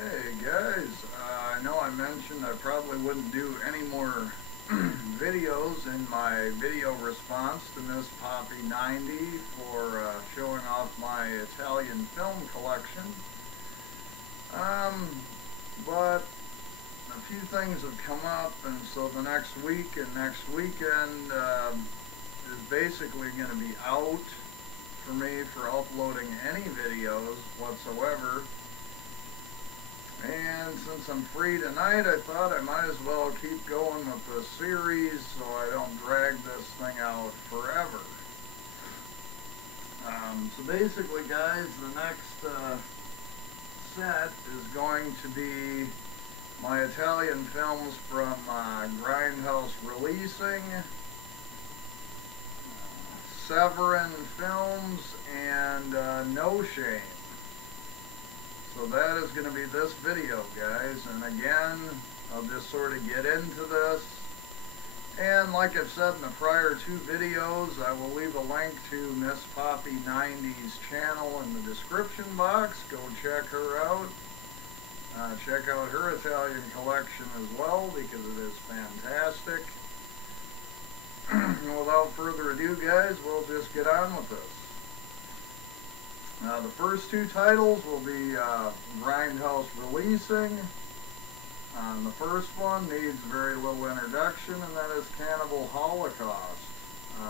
Hey guys, I know I mentioned I probably wouldn't do any more videos in my video response to Miss Poppy 90 for showing off my Italian film collection. Um, but a few things have come up, and so the next week and next weekend is basically going to be out for me for uploading any videos whatsoever. And since I'm free tonight, I thought I might as well keep going with the series so I don't drag this thing out forever. So basically, guys, the next set is going to be my Italian films from Grindhouse Releasing, Severin Films, and No Shame. So that is going to be this video, guys, and again, I'll just sort of get into this, and like I've said in the prior two videos, I will leave a link to Miss Poppy 90's channel in the description box. Go check her out. Check out her Italian collection as well, because it is fantastic. Without further ado, guys, we'll just get on with this. The first two titles will be Grindhouse Releasing. The first one needs very little introduction, and that is Cannibal Holocaust.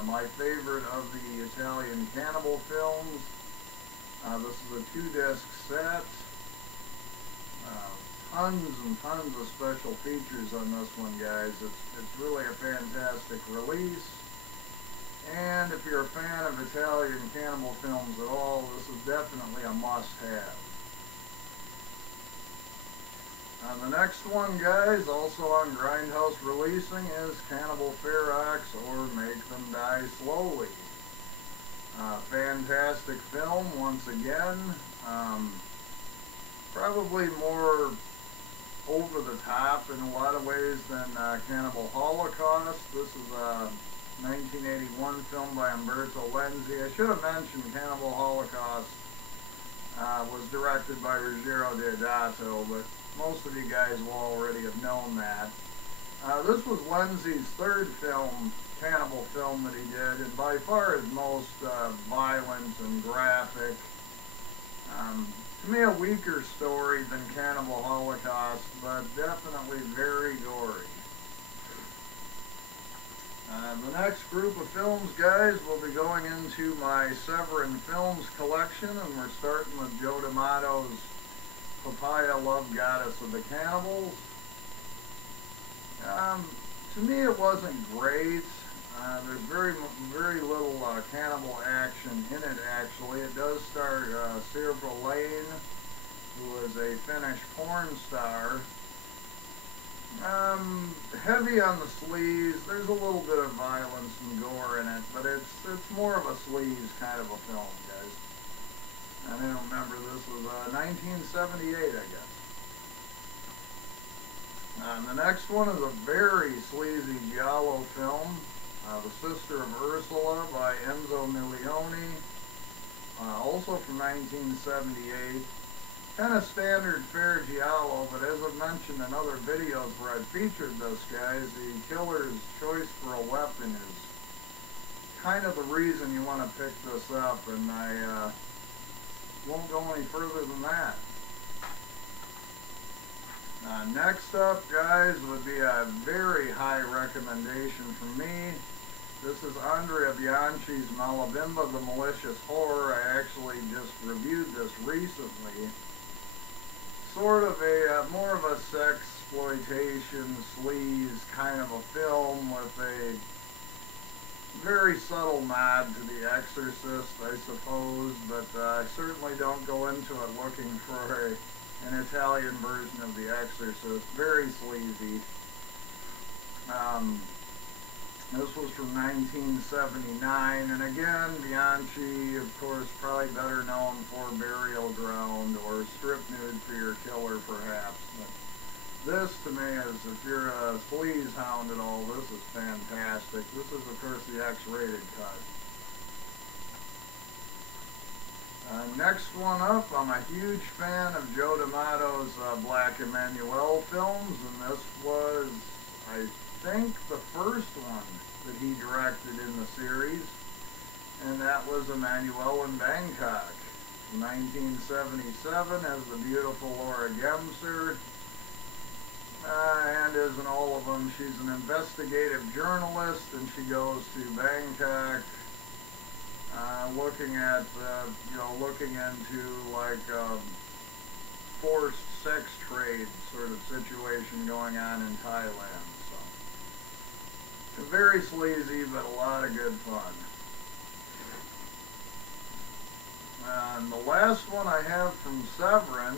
My favorite of the Italian cannibal films. This is a 2-disc set. Tons and tons of special features on this one, guys. It's really a fantastic release. And if you're a fan of Italian cannibal films at all, this is definitely a must-have. The next one, guys, also on Grindhouse Releasing, is Cannibal Ferox, or Make Them Die Slowly. Fantastic film, once again. Probably more over the top in a lot of ways than Cannibal Holocaust. This is a 1981 film by Umberto Lenzi. I should have mentioned Cannibal Holocaust was directed by Ruggero Deodato, but most of you guys will already have known that. This was Lenzi's third film, cannibal film that he did, and by far his most violent and graphic. To me, a weaker story than Cannibal Holocaust, but definitely very gory. The next group of films, guys, will be going into my Severin Films collection, and we're starting with Joe D'Amato's Papaya Love Goddess of the Cannibals. To me, it wasn't great. There's very little cannibal action in it, actually. It does star Sirpa Lane, who is a Finnish porn star. Heavy on the sleaze. There's a little bit of violence and gore in it, but it's more of a sleaze kind of a film, guys. I don't remember, this was 1978, I guess. The next one is a very sleazy giallo film, The Sister of Ursula by Enzo Milioni, also from 1978. Kind of standard fare giallo, but as I've mentioned in other videos where I've featured this, guys, the killer's choice for a weapon is kind of the reason you want to pick this up, and I won't go any further than that. Next up, guys, would be a very high recommendation from me. This is Andrea Bianchi's Malabimba, the Malicious Horror. I actually just reviewed this recently. Sort of a more of a sexploitation, sleaze kind of a film with a very subtle nod to The Exorcist, I suppose, but I certainly don't go into it looking for an Italian version of The Exorcist. Very sleazy. This was from 1979, and again, Bianchi, of course, probably better known for Burial Ground or Strip Nude for Your Killer, perhaps. But this, to me, is, if you're a sleaze hound at all, this is fantastic. This is, of course, the X-rated cut. Next one up, I'm a huge fan of Joe D'Amato's Black Emmanuel films, and this was, I think, the first one that he directed in the series, and that was Emmanuel in Bangkok. 1977 has the beautiful Laura Gemser, and as in all of them, she's an investigative journalist, and she goes to Bangkok, looking at, looking into like forced sex trade sort of situation going on in Thailand. So, very sleazy, but a lot of good fun. And the last one I have from Severin,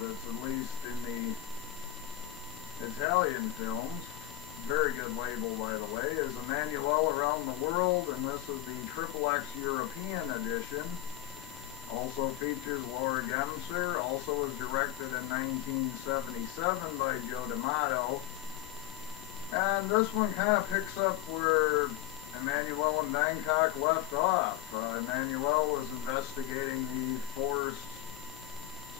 that's at least in the Italian films, very good label by the way, is Emmanuel Around the World, and this is the XXX European edition. Also features Laura Gemser, also was directed in 1977 by Joe D'Amato. And this one kind of picks up where Emmanuel in Bangkok left off. Emmanuel was investigating the forced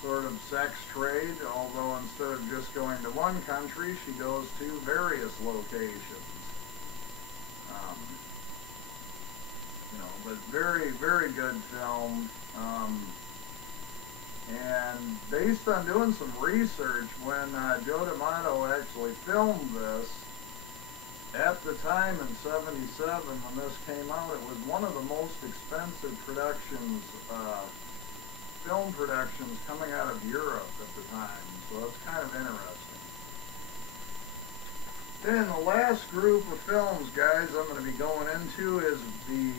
sort of sex trade, although instead of just going to one country, she goes to various locations. But very, very good film. And based on doing some research, when Joe D'Amato actually filmed this, at the time in '77 when this came out, it was one of the most expensive productions, film productions coming out of Europe at the time, so it's kind of interesting. Then the last group of films, guys, I'm going to be going into is the,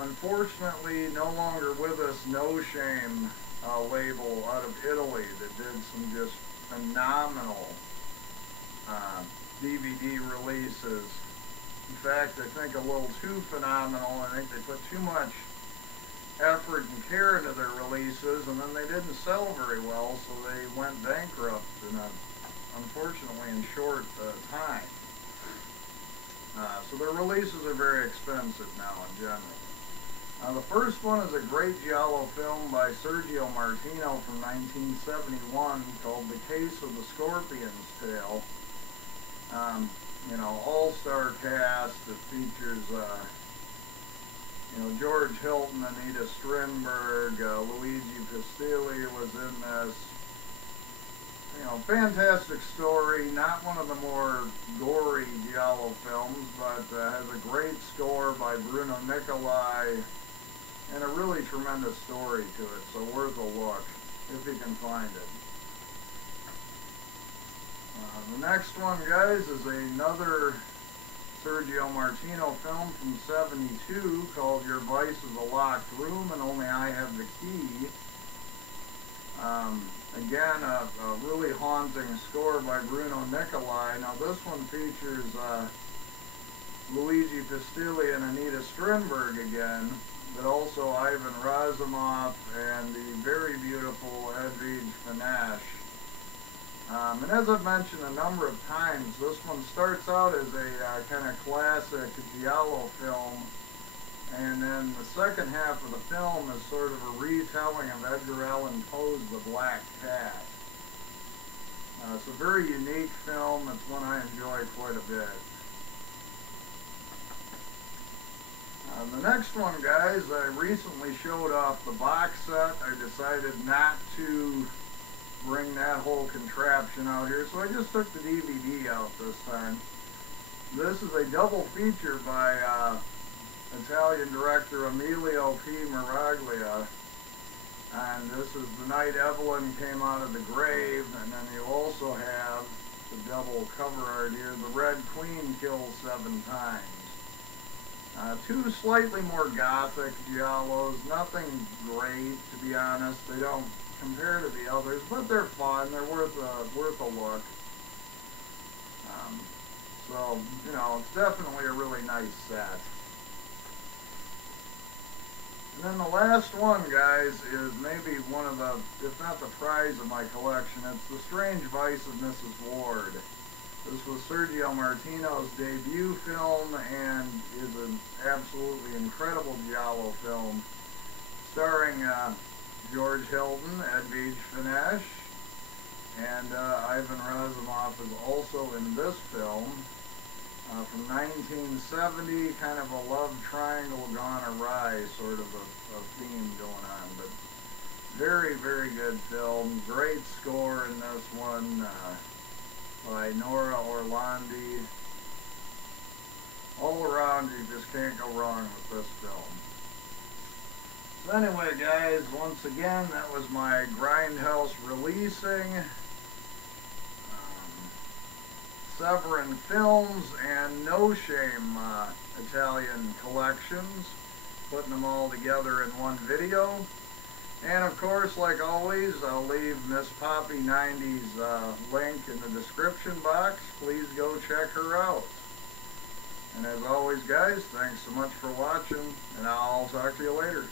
unfortunately, no longer with us, No Shame label out of Italy that did some just phenomenal DVD releases. In fact, I think a little too phenomenal. I think they put too much effort and care into their releases, and then they didn't sell very well, so they went bankrupt in unfortunately in short time. So their releases are very expensive now in general. The first one is a great giallo film by Sergio Martino from 1971 called The Case of the Scorpion's Tail. All-star cast. It features, George Hilton, Anita Strindberg, Luigi Pistilli was in this. Fantastic story. Not one of the more gory giallo films, but has a great score by Bruno Nicolai and a really tremendous story to it, so worth a look if you can find it. The next one, guys, is another Sergio Martino film from '72 called Your Vice is a Locked Room and Only I Have the Key. Again, a really haunting score by Bruno Nicolai. Now this one features Luigi Pistilli and Anita Strindberg again, but also Ivan Razumov and the very beautiful Edwige Fenech. And as I've mentioned a number of times, this one starts out as a kind of classic giallo film, and then the second half of the film is sort of a retelling of Edgar Allan Poe's The Black Cat. It's a very unique film. It's one I enjoy quite a bit. The next one, guys, I recently showed off the box set. I decided not to bring that whole contraption out here, so I just took the DVD out this time. This is a double feature by Italian director Emilio P. Miraglia, and this is The Night Evelyn Came Out of the Grave, and then you also have the double cover art here, The Red Queen Kills 7 Times. Two slightly more gothic giallos, nothing great to be honest. They don't compare to the others, but they're fun. They're worth a look. So it's definitely a really nice set. And then the last one, guys, is maybe one of the, if not the prize of my collection. It's The Strange Vice of Mrs. Ward. This was Sergio Martino's debut film and is an absolutely incredible giallo film. starring George Hilton, Edwige Finesse, and Ivan Razumov is also in this film. From 1970, kind of a love triangle gone awry sort of a theme going on, but very, very good film. Great score in this one by Nora Orlandi. All around, you just can't go wrong with this film. So anyway, guys, once again, that was my Grindhouse releasing. Severin Films and No Shame Italian collections, putting them all together in one video. And of course, like always, I'll leave Miss Poppy 90's link in the description box. Please go check her out. And as always, guys, thanks so much for watching, and I'll talk to you later.